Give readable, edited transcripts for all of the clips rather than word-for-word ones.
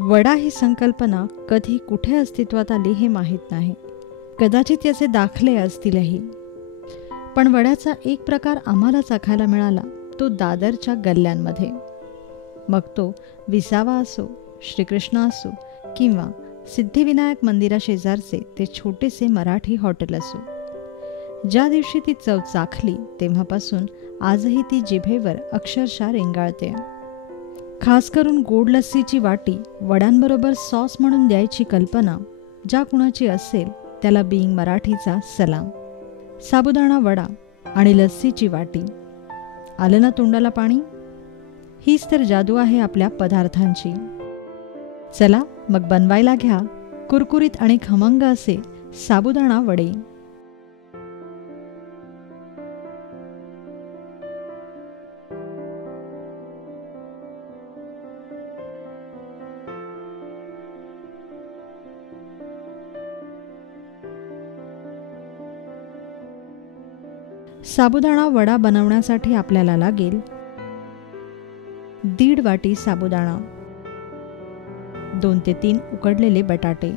वडा ही संकल्पना कधी कुठे अस्तित्वात आली हे माहीत नाही. कदाचित याचे दाखले असतीलही. पण वड्याचा एक प्रकार आम्हाला चाखायला मिळाला, तो दादरच्या गल्ल्यांमध्ये. मग तो विसावा असो, श्रीकृष्ण असो किंवा सिद्धिविनायक मंदिराशेजारचे ते छोटेसे मराठी हॉटेल असो. ज्या दिवशी ती चव चाखली तेव्हापासून आजही ती जिभेवर अक्षरशः रेंगाळते. खास करून गोड लस्सीची वाटी वड्यांबरोबर सॉस म्हणून द्यायची कल्पना ज्या कुणाची असेल त्याला बिईंग मराठीचा सलाम. साबुदाणा वडा आणि लस्सीची वाटी, आलं ना तोंडाला पाणी? हीच तर जादू आहे आपल्या पदार्थांची. चला मग बनवायला घ्या कुरकुरीत आणि खमंग असे साबुदाणा वडे. साबुदाणा वडा बनवण्यासाठी आपल्याला लागेल 1.5 वाटी साबुदाणा, 2 ते 3 उकडलेले बटाटे,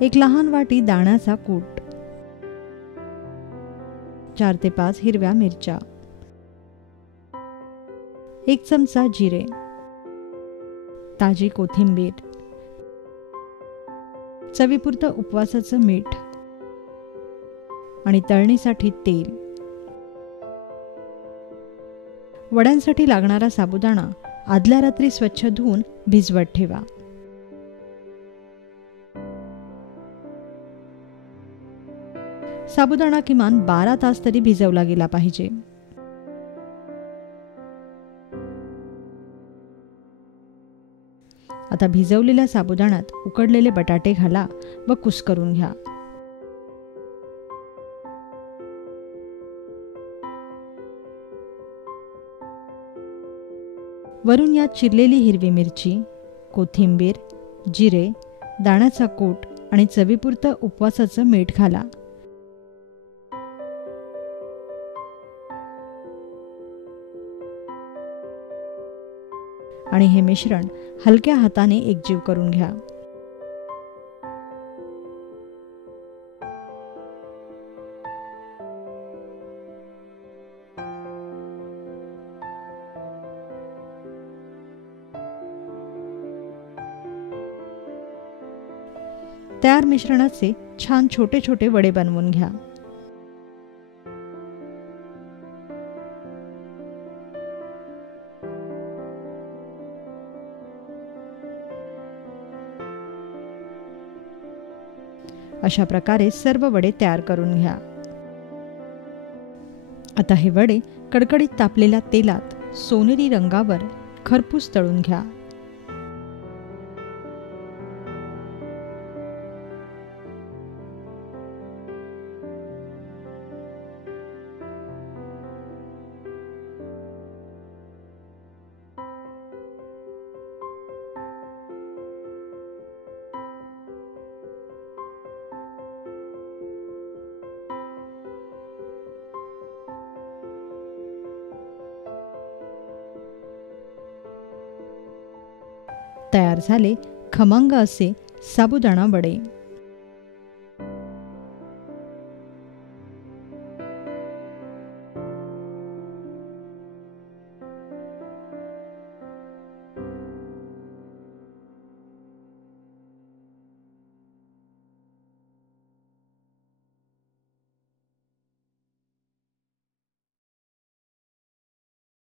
1 लहान वाटी दाण्याचा कूट, 4 ते 5 हिरव्या मिरच्या, 1 चमचा जिरे, ताजी कोथिंबीर, चवीपुरतं उपवासाचं मीठ आणि तळणीसाठी तेल. वड्यांसाठी लागणारा साबुदाणा आदल्या रात्री स्वच्छ धुवून भिजवत ठेवा. साबुदाणा किमान 12 तास तरी भिजवला गेला पाहिजे. आता भिजवलेल्या साबुदाण्यात उकडलेले बटाटे घाला व कुस्करून घ्या. वरून यात चिरलेली हिरवी मिरची, कोथिंबीर, जिरे, दाण्याचा कूट आणि चवीपुरतं उपवासाचं मीठ घाला. आणि हे मिश्रण हलक्या हाताने एकजीव करून घ्या. तयार मिश्रणाचे छान छोटे छोटे वडे बनवून घ्या. अशा प्रकारे सर्व वडे तयार करून घ्या. आता हे वडे कडकडीत तापलेल्या तेलात सोनेरी रंगावर खरपूस तळून घ्या. तयार झाले खमंग असे साबुदाणा वडे.